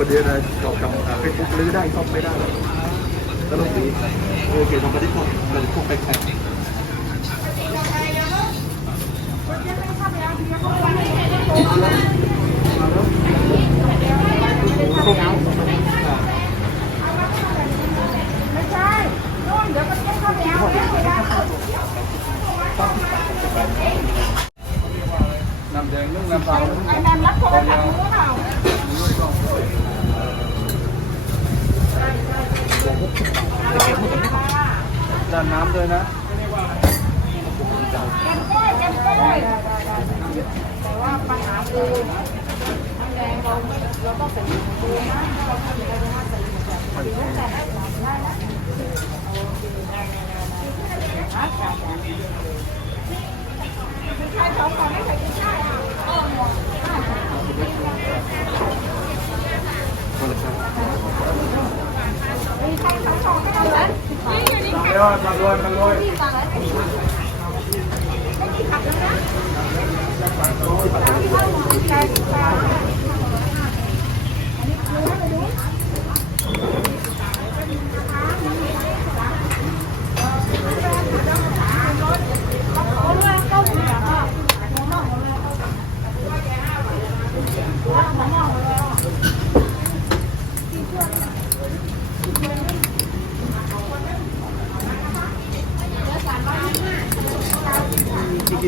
คนเดียวนะจบกับเฟซบุ๊กลื้อได้ซ่อมไม่ได้ตลกดีโอเคเราไม่ได้พวกเราพวกแปลกๆน้ำแดงนึ่งน้ำเปล่าไอ้แมนรับโทรศัพท์หรือเปล่า ด้านน้ำด้วยนะแต่ว่าปัญหาคือแดงเราเราต้องเป็นตัวนะเราทำอะไรนะแต่ลูกแต่ได้ได้ thôi mặc luôn mặc luôn Hãy subscribe cho kênh Ghiền Mì Gõ Để không bỏ lỡ những video hấp dẫn ยวดำเนี้ยมันทำให้เป็นมี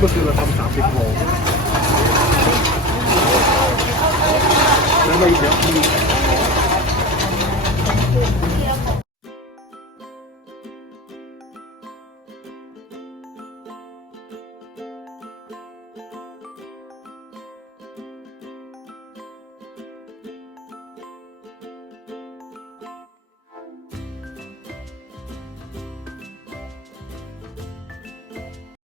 Tapos yun ang topic mo.